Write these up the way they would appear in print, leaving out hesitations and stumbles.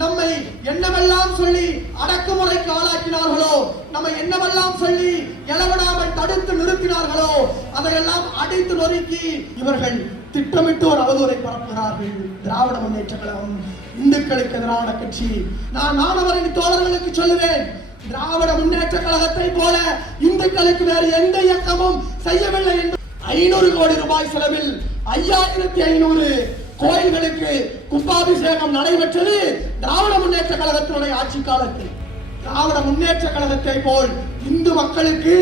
நம்மை என்னவெல்லாம் சொல்லி அடக்குமுறைக்கு ஆளாக்கினார்களோ, நம்மை என்னவெல்லாம் சொல்லி எழவிடாமல் தடுத்து நிறுத்தினார்களோ, அதையெல்லாம் அடித்து நொறுக்கி இவர்கள் திட்டமிட்டு ஒரு அவதூறை பரப்புகிறார்கள். திராவிட முன்னேற்ற கழகம் இந்துக்களுக்கு எதிரான கட்சி. நான் மாணவரின் தோழர்களுக்கு சொல்லுவேன், திராவிட முன்னேற்ற கழகத்தை போல இந்துக்களுக்கு வேறு எந்த இயக்கமும் செய்யவில்லை என்று 500 கோடி ரூபாய் செலவில் 5500 கோயில்களுக்கு கும்பாபிஷேகம் நடைபெற்றது திராவிட முன்னேற்ற கழகத்தினுடைய ஆட்சி காலத்தில். திராவிட முன்னேற்ற கழகத்தை போல் இந்து மக்களுக்கு,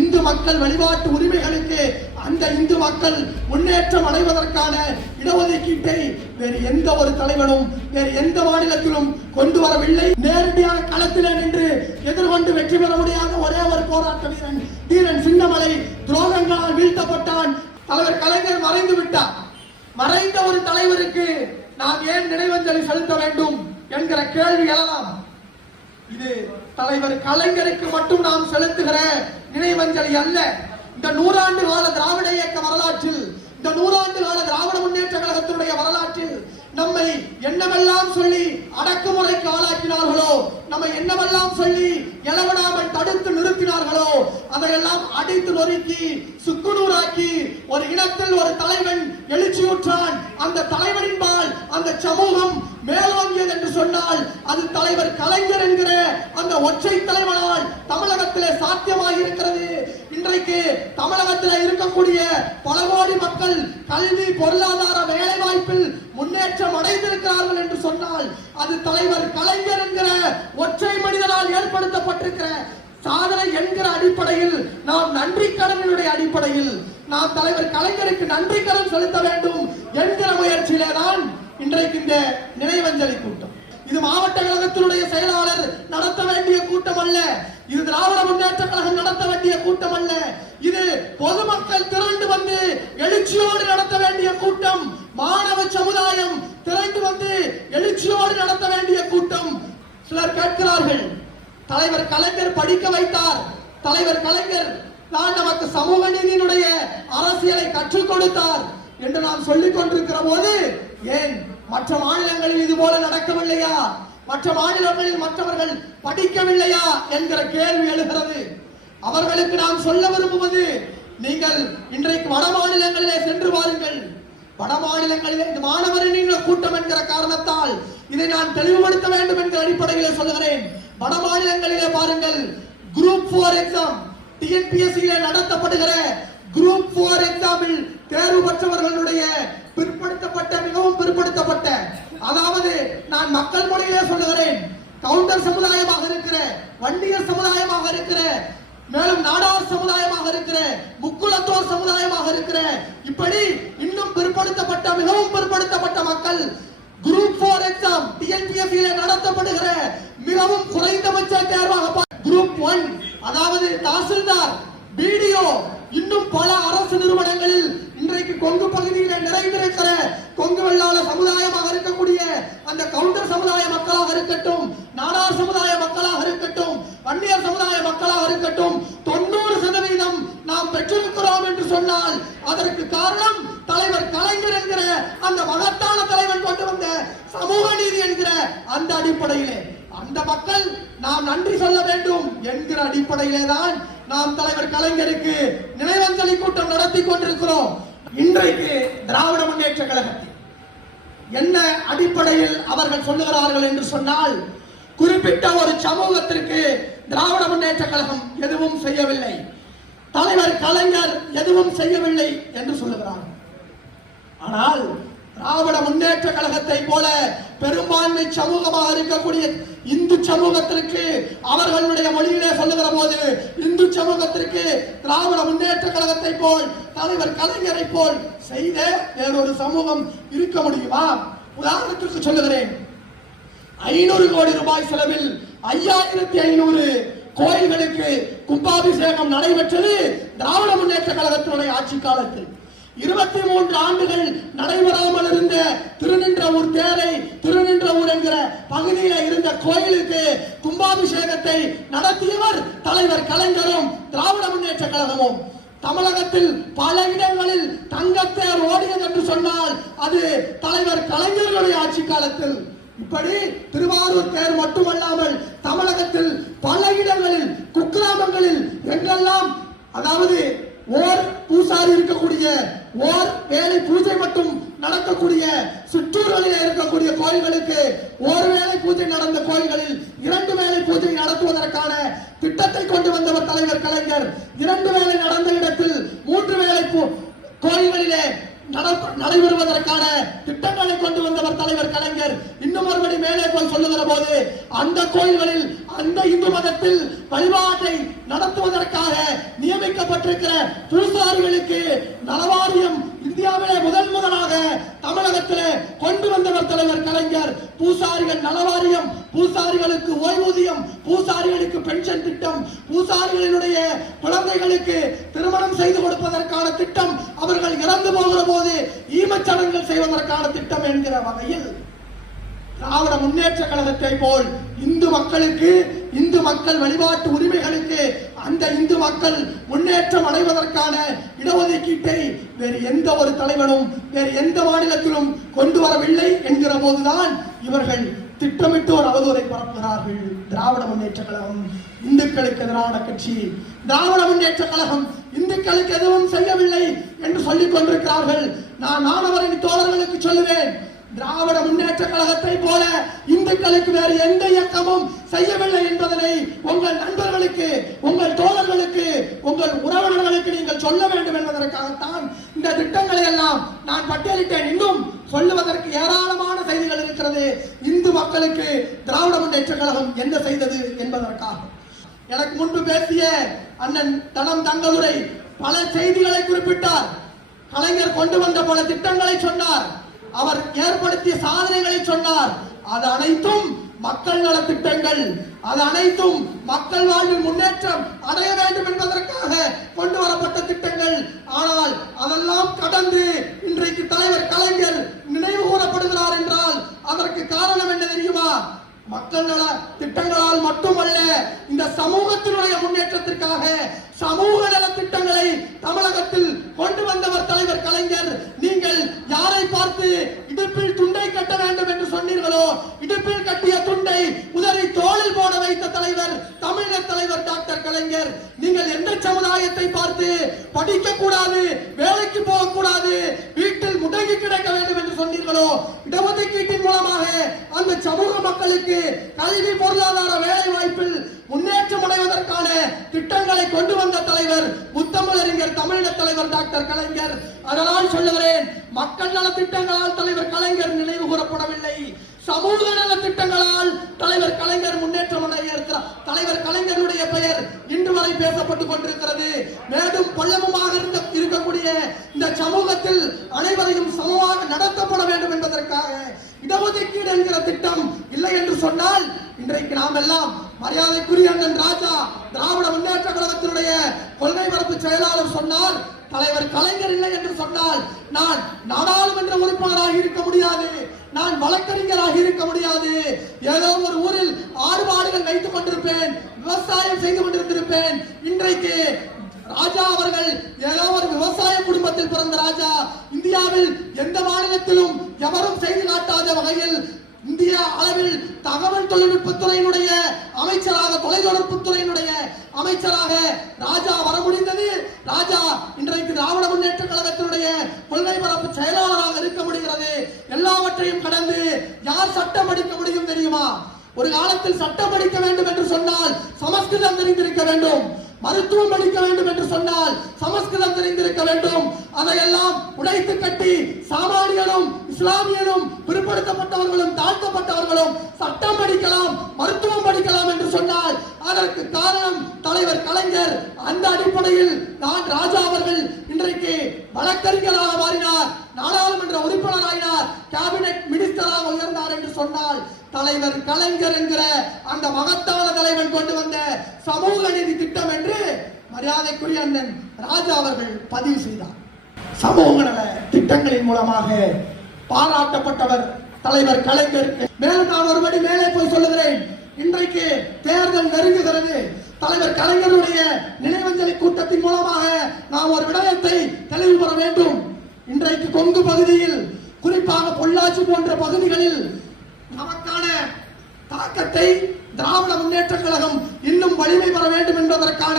இந்து மக்கள் வழிபாட்டு உரிமைகளுக்கு, அந்த இந்து மக்கள் முன்னேற்றம் அடைவதற்கான இடஒதுக்கீட்டை வேறு எந்த ஒரு தலைவனும் வேறு எந்த மாநிலத்திலும் கொண்டு வரவில்லை. நேரடியாக களத்திலே நின்று எதிர்கொண்டு வெற்றி பெற முடியாத ஒரே ஒரு போராட்ட வீரன் வீரன் சின்னமலை துரோகங்களால் வீழ்த்தப்பட்டான். தலைவர் கலைஞர் மறைந்து விட்டார். மறைந்த ஒரு தலைவருக்கு நாம் ஏன் நினைவஞ்சலி செலுத்த வேண்டும் என்கிற கேள்வி எழலாம். இது தலைவர் கலைஞருக்கு மட்டும் நாம் செலுத்துகிற நினைவஞ்சலி அல்ல. இந்த 100 ஆண்டு கால திராவிட இயக்க வரலாற்றில், இந்த 100 ஆண்டு கால திராவிட முன்னேற்ற கழகத்தினுடைய வரலாற்றில் நம்மை என்னவெல்லாம் சொல்லி அடக்குமுறைக்கு ஆளாக்கினார்களோ, நம்மை என்னவெல்லாம் சொல்லி எழவிடாமல் தடுத்து நிறுத்தினார்களோ, அதையெல்லாம் அடித்து நொறுக்கி சுக்குநூறாக்கி ஒரு இனத்தில் ஒரு தலைவன் எழுச்சியுற்றான். அந்த தலைவனின்பால் அந்த சமூகம் மேலோங்கியது என்று சொன்னால் அது தலைவர் கலைஞர் என்கிற அந்த ஒற்றை தலைவனால் தமிழகத்திலே சாத்தியமாக இருக்கிறது. இன்றைக்கு தமிழகத்தில் இருக்கக்கூடிய பல கோடி மக்கள் கல்வி, பொருளாதார, வேலை வாய்ப்பில் முன்னேற்றம் அடைந்திருக்கிறார்கள் என்று சொன்னால் அது தலைவர் கலைஞர் என்கிற ஒற்றை மனிதனால் ஏற்படுத்தப்பட்டிருக்கிற சாதனை என்கிற அடிப்படையில், நாம் நன்றி கடனுடைய அடிப்படையில் நாம் தலைவர் கலைஞருக்கு நன்றி கடன் செலுத்த வேண்டும் என்கிற முயற்சியிலே தான் இன்றைக்கு இந்த நினைவஞ்சலி கூட்டம். இது மாவட்ட கழகத்தினுடைய செயலாளர் நடத்த வேண்டிய கூட்டம் அல்ல. இது திராவிட முன்னேற்ற கழகம் நடத்த வேண்டிய கூட்டம் அல்ல. இது பொதுமக்கள் திரண்டு வந்து எழுச்சியோடு நடத்த வேண்டிய கூட்டம். மாணவ சமுதாயம் திரண்டு வந்து எழுச்சியோடு நடத்த வேண்டிய கூட்டம். சிலர் கேட்கிறார்கள், தலைவர் கலைஞர் படிக்க வைத்தார், தலைவர் கலைஞர் தான் நமக்கு சமூக நீதியினுடைய அரசியலை கற்றுக் கொடுத்தார் என்று நாம் சொல்லிக் கொண்டிருக்கிற போது, ஏன் மற்ற மாநிலங்களில் இது போல நடக்கவில்லையா, மற்ற மாநிலங்களில் மற்றவர்கள் படிக்கவில்லையா என்கிற கேள்வி எழுகிறது. அவர்களுக்கு நாம் சொல்ல விரும்புவது, நீங்கள் இன்றைக்கு வட மாநிலங்களிலே சென்று பாருங்கள். வட மாநிலங்களிலே இந்த மாணவரின் கூட்டம் என்கிற காரணத்தால் இதை நான் தெளிவுபடுத்த வேண்டும் என்கிற அடிப்படையிலே சொல்லுகிறேன். வட மாநிலங்களிலே பாருங்கள், குரூப் 4 எக்ஸாம் டிஎன்பிஎஸ்சியிலே நடத்தப்படுகிற குரூப் 4 எக்ஸாமில் தேர்வு பெற்றவர்களுடைய பிற்படுத்தப்பட்ட, மிகவும் பிற்படுத்தப்பட்ட, அதாவது நான் மக்கள் மொழியிலே சொல்லுகிறேன், கவுண்டர் சமுதாயமாக இருக்கிற, வண்டியர் சமுதாயமாக இருக்கிற, மேலும் நாடார் சமுதாயமாக இருக்கிற, முக்குலத்தோர் சமுதாயமாக இருக்கிற, இப்படி இன்னும் பிற்படுத்தப்பட்ட, மிகவும் பிற்படுத்தப்பட்ட மக்கள் குரூப் 4 எக்ஸாம் டிஎன்பிஎஸ்சியிலே நடத்தப்படுகிற மிகவும் குறைந்தபட்ச தேர்வாக குரூப் 1, அதாவது தாசில்தார், பிடிஓ, இன்னும் பல அரசு நிறுவனங்களில் இன்றைக்கு கொங்கு பகுதியில் நிறைந்திருக்கிற கொங்கு வெள்ளாள சமுதாயமாக இருக்கக்கூடிய அந்த கவுண்டர் சமுதாய மக்களாக இருக்கட்டும், நாடார் சமுதாய மக்களாக இருக்கட்டும், வன்னியர் சமுதாய மக்களாக இருக்கட்டும், 90% நாம் பெற்றிருக்கிறோம் என்று சொன்னால் அதற்கு காரணம் தலைவர் கலைஞர் என்கிற அந்த மகத்தான தலைவன் கொண்டு வந்த சமூக நீதி என்கிற அந்த அடிப்படையிலே அந்த மக்கள் நாம் நன்றி சொல்ல வேண்டும் என்கிற அடிப்படையிலே தான் நாம் தலைவர் கலைஞருக்கு நினைவஞ்சலி கூட்டம் நடத்தி கொண்டிருக்கிறோம். இன்றைக்கு திராவிட முன்னேற்ற கழகத்தில் என்ன அடிப்படையில் அவர்கள் சொல்லுகிறார்கள் என்று சொன்னால், குறிப்பிட்ட ஒரு சமூகத்திற்கு திராவிட முன்னேற்ற கழகம் எதுவும் செய்யவில்லை, தலைவர் கலைஞர் எதுவும் செய்யவில்லை என்று சொல்லுகிறார்கள். ஆனால் திராவிட முன்னேற்ற கழகத்தை போல பெரும்பான்மை சமூகமாக இருக்கக்கூடிய இந்து சமூகத்திற்கு அவர்களுடைய மொழியிலே சொல்லுகிற போது, இந்து சமூகத்திற்கு திராவிட முன்னேற்ற கழகத்தை போல், தலைவர் கலைஞரை போல் செய்த வேறொரு சமூகம் இருக்க முடியுமா? உதாரணத்திற்கு சொல்லுகிறேன், 500 கோடி ரூபாய் செலவில் 5500 கோயில்களுக்கு கும்பாபிஷேகம் நடைபெற்றது திராவிட முன்னேற்ற கழகத்தினுடைய ஆட்சி காலத்தில். 23 ஆண்டுகள் நடைபெறாமல் இருந்த திருநின்றவூர் தேரை, திருநின்றவூர் என்கிற பகுதியில் இருந்த கோயிலுக்கு கும்பாபிஷேகத்தை நடத்தியவர் தலைவர் கலைஞரும் திராவிட முன்னேற்ற கழகமும். தமிழகத்தில் பல இடங்களில் தங்கத்தேர் ஓடியது என்று சொன்னால் அது தலைவர் கலைஞர்களுடைய ஆட்சி காலத்தில். இப்படி திருவாரூர் தேர் மட்டுமல்லாமல் தமிழகத்தில் பல இடங்களில் குக்கிராமங்களில் எங்கெல்லாம் அதாவது ஓர் பூசாரி இருக்கக்கூடிய ஓர் வேலை பூஜை மட்டும் நடக்கக்கூடிய சுற்றூர்களில் இருக்கக்கூடிய கோயில்களுக்கு ஒரு வேளை பூஜை நடந்த கோயில்களில் 2 வேளை பூஜை நடத்துவதற்கான திட்டத்தை கொண்டு வந்தவர் தலைவர் கலைஞர். 2 வேளை நடந்த இடத்தில் 3 வேளை கோயில்களிலே நடைபெறுவதற்கான திட்டங்களை கொண்டு வந்தவர் தலைவர் கலைஞர். இன்னும் ஒருபடி மேலே போய் சொல்லுகிற போது அந்த கோயில்களில் அந்த இந்து மதத்தில் வழிபாட்டை நடத்துவதற்காக நியமிக்கப்பட்டிருக்கிற பூசாரிகளுக்கு நலவாரியம் இந்தியாவிலே முதலாக தமிழகத்திலே கொண்டு வந்தவர் தலைவர் கலைஞர். பூசாரிகள் நலவாரியம், பூசாரிகளுக்கு ஓய்வூதியம், பூசாரிகளுக்கு பென்ஷன் திட்டம், பூசாரிகளுடைய குழந்தைகளுக்கு திருமணம் செய்து கொடுப்பதற்கான திட்டம், அவர்கள் இறந்து போகிற போது ஈமச்சடங்குகள் செய்வதற்கான திட்டம் என்கிற வகையில் திராவிட முன்னேற்ற கழகத்தை போல் இந்து மக்களுக்கு, இந்து மக்கள் வழிபாட்டு உரிமைகளுக்கு, அந்த இந்து மக்கள் முன்னேற்றம் அடைவதற்கான இடஒதுக்கீட்டை வேறு எந்த ஒரு தலைவனும் வேறு எந்த மாநிலத்திலும் கொண்டு வரவில்லை என்கிற போதுதான் இவர்கள் திட்டமிட்டு ஒரு அவதூறை பரப்புகிறார்கள். திராவிட முன்னேற்ற கழகம் இந்துக்களுக்கு எதிரான கட்சி, திராவிட முன்னேற்ற கழகம் இந்துக்களுக்கு எதுவும் செய்யவில்லை என்று சொல்லிக் கொண்டிருக்கிறார்கள். நான் மாணவரின் தோழர்களுக்கு சொல்லுவேன், திராவிட முன்னேற்ற கழகத்தை போல இந்துக்களுக்கு வேறு எந்த இயக்கமும் செய்யவில்லை என்பதனை உங்கள் நண்பர்களுக்கு, உங்கள் தோழர்களுக்கு, உங்கள் உறவினர்களுக்கு நீங்கள் சொல்ல வேண்டும் என்பதற்காகத்தான் இந்த திட்டங்களை எல்லாம் நான் பட்டியலிட்டேன். இன்னும் சொல்லுவதற்கு ஏராளமான செய்திகள் இருக்கிறது. இந்து மக்களுக்கு திராவிட முன்னேற்ற கழகம் என்ன செய்தது என்பதற்காக. எனக்கு முன்பு பேசிய அண்ணன் தனம் தங்களுரை பல செய்திகளை குறிப்பிட்டார். கலைஞர் கொண்டு வந்த பல திட்டங்களை சொன்னார். அவர் ஏற்படுத்திய சாதனைகளை சொன்னார். அது அனைத்தும் மக்கள் நல திட்டங்கள், அது அனைத்தும் மக்கள் வாழ்வில் முன்னேற்றம் அடைய வேண்டும் என்பதற்காக கொண்டு வரப்பட்ட திட்டங்கள். ஆனால் அதெல்லாம் கடந்து இன்றைக்கு தலைவர் கலைஞர் நினைவு கூறப்படுகிறார் என்றால் அதற்கு காரணம் என்ன தெரியுமா? மக்கள் நல திட்டங்களால் மட்டுமல்ல, இந்த சமூகத்தினுடைய முன்னேற்றத்திற்காக சமூக நல திட்டங்களை தமிழகத்தில் கொண்டு வந்தவர் தலைவர் கலைஞர். நீங்கள் யாரை பார்த்து இடுப்பில் துண்டை கட்ட வேண்டும் என்று சொன்னீர்களோ, இடுப்பில் கட்டிய துண்டை உதறி தோளில் போட வைத்த தலைவர் தமிழக தலைவர் டாக்டர் கலைஞர். நீங்கள் எந்த சமுதாயத்தை பார்த்து படிக்க கூடாது, வேலைக்கு போகக்கூடாது, வீட்டில் முடங்கி கிடக்க வேண்டும் என்று சொன்னீர்களோ, இடஒதுக்கீட்டின் மூலமாக அந்த சமூக மக்களுக்கு கல்வி, பொருளாதார, வேலை வாய்ப்பில் முன்னேற்றம் அடைவதற்கான திட்டங்களை கொண்டு வந்த தலைவர் முத்தமிழறிஞர் தமிழக தலைவர் டாக்டர் கலைஞர். அதனால் சொல்லுகிறேன், மக்கள் நல திட்டங்களால் தலைவர் கலைஞர் நினைவு கூறப்படவில்லை, சமூக நல திட்டங்களால் தலைவர் கலைஞர் முன்னேற்றம் அடைய இருக்கிறார். தலைவர் கலைஞருடைய பெயர் இன்று வரை பேசப்பட்டுக் கொண்டிருக்கிறது. மேலும் பள்ளமுமாக இருக்கக்கூடிய இந்த சமூகத்தில் அனைவரையும் சமமாக நடத்தப்பட வேண்டும் என்பதற்காக இடஒதுக்கீடு என்கிற திட்டம் இல்லை என்று சொன்னால் இன்றைக்கு நாம் எல்லாம் மரியாதைக்குரிய அண்ணன் ராஜா திராவிட முன்னேற்ற கழகத்தினுடைய கொள்கை பரப்பு செயலாளர் சொன்னார், தலைவர் கலைஞர் இல்லை என்று சொன்னால் நான் நாடாளுமன்ற உறுப்பினராக இருக்க முடியாது, நான் வழக்கறிஞராக இருக்க முடியாது, ஏதோ ஒரு ஊரில் ஆடுபாடுகள் வைத்துக் கொண்டிருப்பேன், விவசாயம் செய்து கொண்டிருந்திருப்பேன். இன்றைக்கு ராஜா அவர்கள் ஏதோ ஒரு விவசாய குடும்பத்தில் பிறந்த ராஜா. இந்தியாவில் எந்த மாநிலத்திலும் எவரும் செய்து காட்டாத வகையில் இந்திய அளவில் தகவல் தொழில்நுட்பத்துறையினுடைய அமைச்சராக, தொலைத்தொடர்புத்துறையினுடைய அமைச்சராக ராஜா வர முடிந்தது. ராஜா இன்றைக்கு திராவிட முன்னேற்ற கழகத்தினுடைய கொள்கை பரப்பு செயலாளராக இருக்க முடிகிறது. எல்லாவற்றையும் கடந்து யார் சட்டம் படிக்க முடியும் தெரியுமா? ஒரு காலத்தில் சட்டம் படிக்க வேண்டும் என்று சொன்னால் சமஸ்கிருதம் தெரிந்திருக்க வேண்டும், மருத்துவம் படிக்க வேண்டும் என்று சொன்னால் சமஸ்கிருதம் தெரிந்திருக்க வேண்டும். அதையெல்லாம் உடைத்து கட்டி சாமானியனும் இஸ்லாமியனும் பிற்படுத்தப்பட்டவர்களும் தாழ்த்தப்பட்டவர்களும் சட்டம் படிக்கலாம், மருத்துவம் படிக்கலாம் என்று சொன்னால் அதற்கு காரணம் தலைவர் கலைஞர். அந்த அடிப்படையில் நான் ராஜா அவர்கள் இன்றைக்கு வழக்கறிஞராக மாறினார், நாடாளுமன்ற உறுப்பினராகினார், கேபினெட் மினிஸ்டராக உயர்ந்தார் என்று சொன்னால் தலைவர் கலைஞர் என்கிற அந்த மகத்தான தலைவன் கொண்டு வந்த சமூக நீதி திட்டம் என்று மரியாதைக்குரிய அண்ணன் ராஜா அவர்கள் பதிவு செய்தார். சமூக நல திட்டங்களின் மூலமாக பாராட்டப்பட்டவர் தலைவர் கலைஞர். மேலும் நான் ஒருபடி மேலே போய் சொல்லுகிறேன், இன்றைக்கு தேர்தல் நெருங்குகிறது. தலைவர் கலைஞருடைய நினைவஞ்சலி கூட்டத்தின் மூலமாக நாம் ஒரு விடயத்தை தெளிவு பெற வேண்டும். இன்றைக்கு கொங்கு பகுதியில், குறிப்பாக பொள்ளாச்சி போன்ற பகுதிகளில் நமக்கான தாக்கத்தை திராவிட முன்னேற்ற கழகம் இன்னும் வலிமை பெற வேண்டும் என்பதற்கான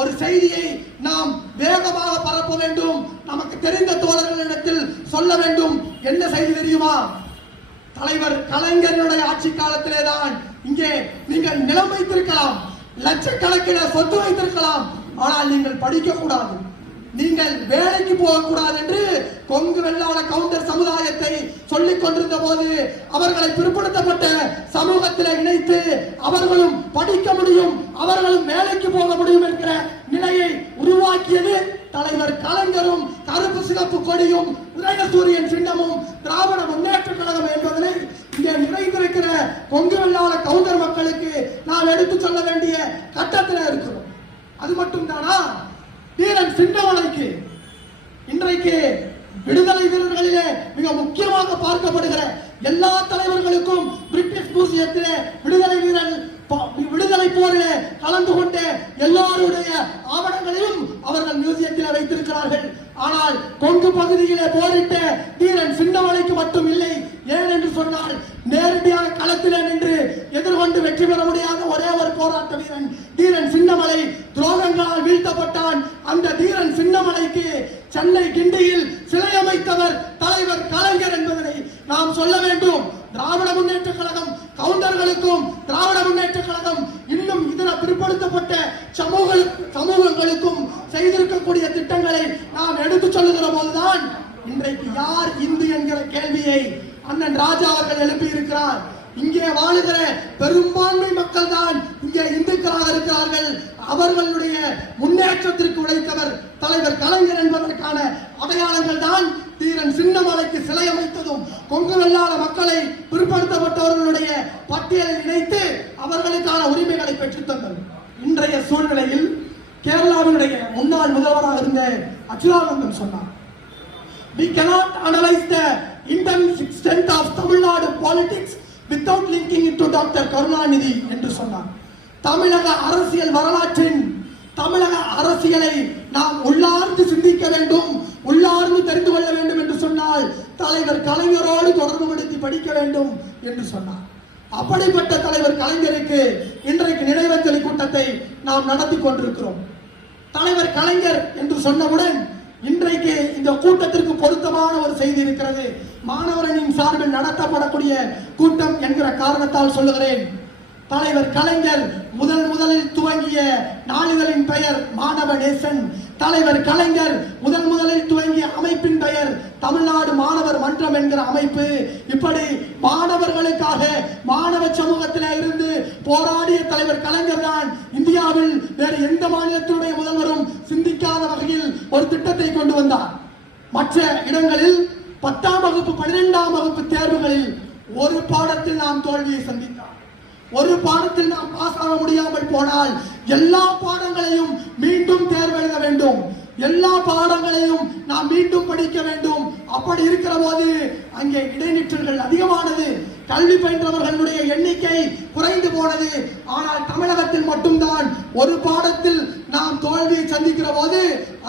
ஒரு செய்தியை நாம் வேகமாக பரப்ப வேண்டும். நமக்கு தெரிந்த தோழர்களிடத்தில் சொல்ல வேண்டும். என்ன செய்தி தெரியுமா? தலைவர் கலைஞருடைய ஆட்சி காலத்திலே தான் இங்கே நீங்கள் நிலம் வைத்திருக்கலாம், லட்சக்கணக்கில் சொத்து வைத்திருக்கலாம், ஆனால் நீங்கள் படிக்க கூடாது, நீங்கள் வேலைக்கு போகக்கூடாது என்று கொங்கு வெள்ளாள கவுண்டர் சமுதாயத்தை சொல்லிக் கொண்டிருந்த போது அவர்களை பிற்படுத்தப்பட்ட சமூகத்தில் இணைத்து அவர்களும் படிக்க முடியும், அவர்களும் வேலைக்கு போக முடியும் என்கிற நிலையை உருவாக்கியது தலைவர் கலைஞரும் கருப்பு சிகப்பு கொடியும் உதயசூரியன் சின்னமும் திராவிட முன்னேற்ற கழகம் என்பதனை இங்கே நிறைந்திருக்கிற கொங்கு வெள்ளாள கவுண்டர் மக்களுக்கு நாம் எடுத்துச் சொல்ல வேண்டிய கட்டத்தில் இருக்கிறோம். அது மட்டும் தானா? வீரன் சின்னமலைக்கு இன்றைக்கு விடுதலை வீரர்களிலே மிக முக்கியமாக பார்க்கப்படுகிற எல்லா தலைவர்களுக்கும் பிரிட்டிஷ் மியூசியத்திலே விடுதலை போரிலே கலந்து கொண்ட எல்லாருடைய ஆவணங்களையும் அவர்கள் மியூசியத்தில் வைத்திருக்கிறார்கள். ஆனால் கொங்கு பகுதியிலே போரிட்ட வீரன் சின்னமலைக்கு மட்டும் இல்லை. ஏன் என்று சொன்னால் நேரடியாக களத்திலே நின்று எதிர்கொண்டு வெற்றி பெற முடியாத ஒரே ஒரு போராட்ட வீரன் தீரன் சின்னமலை துரோகங்களால் வீழ்த்தப்பட்டான். அந்த தீரன் சின்னமலைக்கு சென்னை கிண்டியில் சிலை அமைத்தவர் தலைவர் கலைஞர் என்பதனை நாம் சொல்ல வேண்டும். திராவிட முன்னேற்ற கழகம் கவுண்டர்களுக்கும் திராவிட முன்னேற்ற கழகம் இன்னும் இதர பிற்படுத்தப்பட்ட சமூகங்களுக்கும் செய்திருக்கக்கூடிய திட்டங்களை நாம் எடுத்துச் சொல்லுகிற போதுதான் இன்றைக்கு யார் இந்து என்கிற கேள்வியை அண்ணன் ராஜா அவர்கள் எழுப்பி இருக்கிறார். இங்கே வாழுகிற பெரும்பான்மை மக்கள் தான் இங்கே இந்துக்களாக இருக்கிறார்கள். அவர்களுடைய முன்னேற்றத்திற்கு உழைத்தவர் தலைவர் கலைஞர் என்பதற்கான அடையாளங்கள் தான் தீரன் சின்னமலைக்கு சிலை அமைத்ததும் கொங்கு வெள்ளாள மக்களை பிற்படுத்தப்பட்டவர்களுடைய பட்டியலில் இணைத்து அவர்களுக்கான உரிமைகளை பெற்றுத் தந்தது. இன்றைய சூழ்நிலையில் கேரளாவினுடைய முன்னாள் முதல்வராக இருந்த அச்சுதானந்தன் சொன்னார், we cannot analyze the intense extent of Tamil Nadu politics without linking it to Dr. Karunanidhi என்று சொன்னார். தமிழக அரசியல் வரலாற்றின் தமிழக அரசியலை நாம் உள்ளார்ந்து சிந்திக்க வேண்டும், உள்ளார்ந்து தெரிந்து கொள்ள வேண்டும் என்று சொன்னால் தலைவர் கலைஞரோடு தொடர்பு படுத்தி படிக்க வேண்டும் என்று சொன்னார். அப்படிப்பட்ட தலைவர் கலைஞருக்கு இன்றைக்கு நினைவஞ்சலி கூட்டத்தை நாம் நடத்தி கொண்டிருக்கிறோம். தலைவர் கலைஞர் என்று சொன்னவுடன் இன்றைக்கு இந்த கூட்டத்திற்கு பொருத்தமான ஒரு செய்தி இருக்கிறது. மாணவரணியின் சார்பில் நடத்தப்படக்கூடிய கூட்டம் என்கிற காரணத்தால் சொல்லுகிறேன். தலைவர் கலைஞர் முதலில் துவங்கிய நாளிதழின் பெயர் மாணவ நேசன். தலைவர் கலைஞர் முதலில் துவங்கிய அமைப்பின் பெயர் தமிழ்நாடு மாணவர் மன்றம் என்கிற அமைப்பு. இப்படி மாணவர்களுக்காக மாணவ சமூகத்திலே இருந்து போராடிய தலைவர் கலைஞர் தான் இந்தியாவில் வேறு எந்த மாநிலத்தினுடைய முதல்வரும் சிந்திக்காத வகையில் ஒரு திட்டத்தை கொண்டு வந்தார். மற்ற இடங்களில் 10ஆம் வகுப்பு 12ஆம் வகுப்பு தேர்வுகளில் ஒரு பாடத்தில் நாம் தோல்வியை சந்தித்தார். ஒரு பாடத்தில் நாம் பாஸ் ஆக முடியாமல் போனால் எல்லா பாடங்களையும் மீண்டும் தேர்வு எழுத வேண்டும், எல்லா பாடங்களையும் நாம் மீண்டும் படிக்க வேண்டும். அப்படி இருக்கிற போது அங்கே இடைநிற்றல்கள் அதிகமானது, கல்வி பயின்றவர்களுடைய எண்ணிக்கை குறைந்து போனது. ஆனால் தமிழகத்தில் மட்டும்தான் ஒரு பாடத்தில் நாம் தோல்வியை சந்திக்கிற போது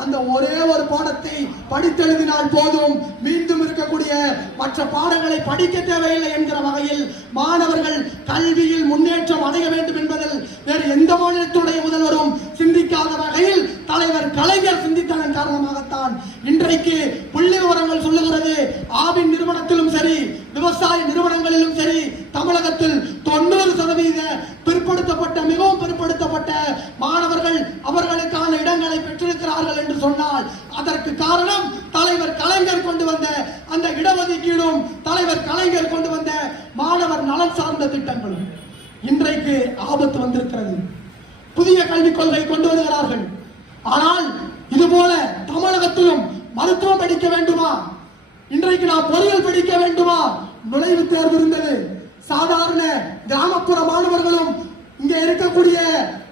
அந்த ஒரே ஒரு பாடத்தை படித்தெழுதினால் போதும், மீண்டும் இருக்கக்கூடிய மற்ற பாடங்களை படிக்க தேவையில்லை என்கிற வகையில் மாணவர்கள் கல்வியில் முன்னேற்றம் அடைய வேண்டும் என்பதில் வேறு எந்த மாநிலத்துடைய முதல்வரும் சிந்திக்காத வகையில் தலைவர் கலைஞர் சிந்தித்ததன் காரணமாகத்தான் இன்றைக்கு புள்ளி விவரங்கள் சொல்லுகிறது. ஆவின் நிறுவனத்திலும் சரி, விவசாய நிறுவனங்களிலும் சரி, தமிழகத்தில் 90% பிற்படுத்தப்பட்ட மிகவும் பிற்படுத்தப்பட்ட மாணவர்கள் அவர்களுக்கான இடங்களை பெற்றிருக்கிறார்கள் என்று சொன்னால் அதற்கு காரணம் தலைவர் கலைஞர் கொண்டு வந்த அந்த இடஒதுக்கீடும் தலைவர் கலைஞர் கொண்டு வந்த மாணவர் நலன் சார்ந்த திட்டங்களும். இன்றைக்கு ஆபத்து வந்திருக்கிறது. புதிய கல்விக் கொள்கை கொண்டு வருகிறார்கள். ஆனால் இதுபோல தமிழகத்திலும் மருத்துவம் படிக்க வேண்டுமா, இன்றைக்கு நாம் பொறியியல் படிக்க வேண்டுமா, நுழைவுத் தேர்வு இருந்தது. சாதாரண கிராமப்புற மாணவர்களும் இங்கே இருக்கக்கூடிய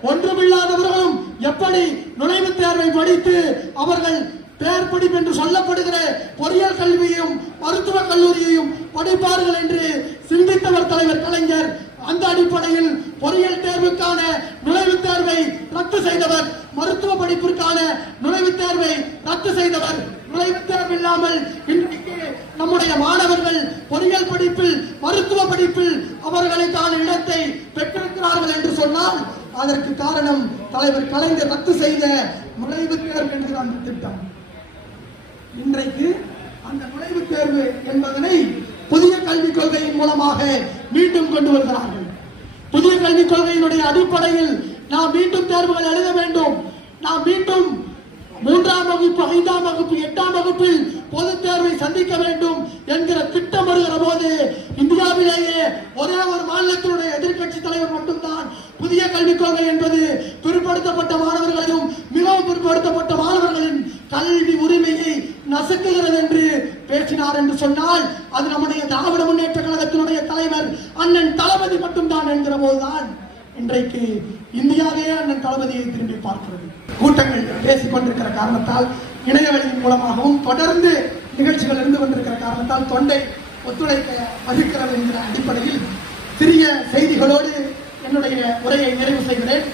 ஒன்றுமில்லாதவர்களும் எப்படி நுழைவுத் தேர்வை படித்து அவர்கள் பேர் படிப்பு என்று சொல்லப்படுகிற பொறியியல் கல்வியையும் மருத்துவ கல்லூரியையும் படிப்பார்கள் என்று சிந்தித்தவர் தலைவர் கலைஞர். அந்த அடிப்படையில் பொறியியல் தேர்வுக்கான நுழைவுத் தேர்வை ரத்து செய்தவர், மருத்துவ படிப்பிற்கான நுழைவுத் தேர்வை ரத்து செய்தவர். நுழைவுத் தேர்வு இல்லாமல் இன்றைக்கு நம்முடைய மாணவர்கள் பொறியியல் படிப்பில் மருத்துவ படிப்பில் தலைவர்களுக்கான இடத்தை பெற்றிருக்கிறார்கள் என்று சொன்னால் அதற்கு காரணம் தலைவர் கலைஞர் ரத்து செய்த நுழைவுத் தேர்வு என்கிற அந்த திட்டம். இன்றைக்கு அந்த நுழைவுத் தேர்வு என்பதனை புதிய கல்விக் கொள்கையின் மூலமாக மீண்டும் கொண்டு வருகிறார்கள். புதிய கல்விக் கொள்கையினுடைய அடிப்படையில் நாம் மீண்டும் தேர்வுகள் எழுத வேண்டும். நாம் மீண்டும் 3ஆம் வகுப்பு, 5ஆம் வகுப்பு, 8ஆம் வகுப்பில் பொதுத் தேர்வை சந்திக்க வேண்டும் என்கிற திட்டம் வருகிற போது இந்தியாவிலேயே ஒரே ஒரு மாநிலத்தினுடைய எதிர்க்கட்சி தலைவர் மட்டும்தான் புதிய கல்விக் கொள்கை என்பது பிற்படுத்தப்பட்ட மாணவர்களையும் மிகவும் பிற்படுத்தப்பட்ட மாணவர்களின் கல்வி உரிமையை நசுக்குகிறது என்று பேசினார் என்று சொன்னால் அது நம்முடைய திராவிட முன்னேற்ற கழகத்தினுடைய தலைவர் அண்ணன் தளபதி மட்டும்தான் என்கிற போதுதான் இன்றைக்கு இந்தியாவே அண்ணன் தளபதியை திரும்பி பார்க்கிறது. கூட்டங்கள் பேசிக் கொண்டிருக்கிற காரணத்தால், இணையவழியின் மூலமாகவும் தொடர்ந்து நிகழ்ச்சிகள் இருந்து கொண்டிருக்கிற காரணத்தால் தொண்டை ஒத்துழைக்க மறுக்கிறது என்கிற அடிப்படையில் சிறிய செய்திகளோடு என்னுடைய உரையை நிறைவு செய்கிறேன்.